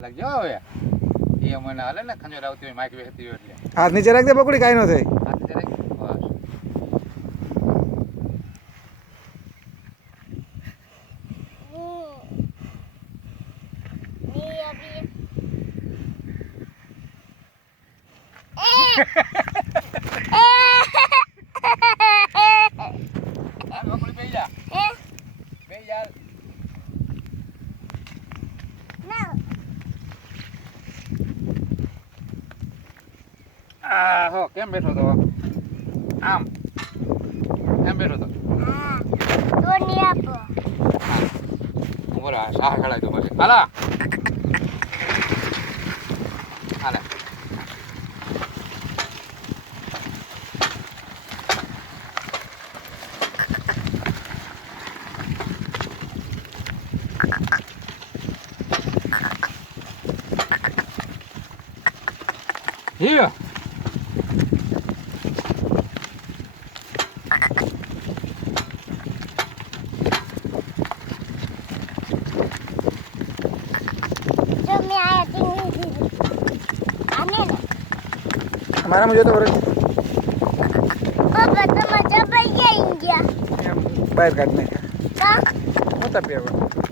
લાગજો હવે એ મને હાલે ને ખંજર આવતી હોય માઇક વેચતી હોય એટલે હાથ નીચે રાખ દે પકડી કાંઈ ન થાય. હાથ નીચે રાખ. બસ હાલ બકડી બેહી જા બેહી જા. હો કેમ બેઠો તો આમ કેમ બેઠો તો બોલા શાહ ખડાય તો પછી હાલા હાલે Here. हमारा मुझे तो बरस पापा तो मजा भाई गया बाहर काटने का का होता पे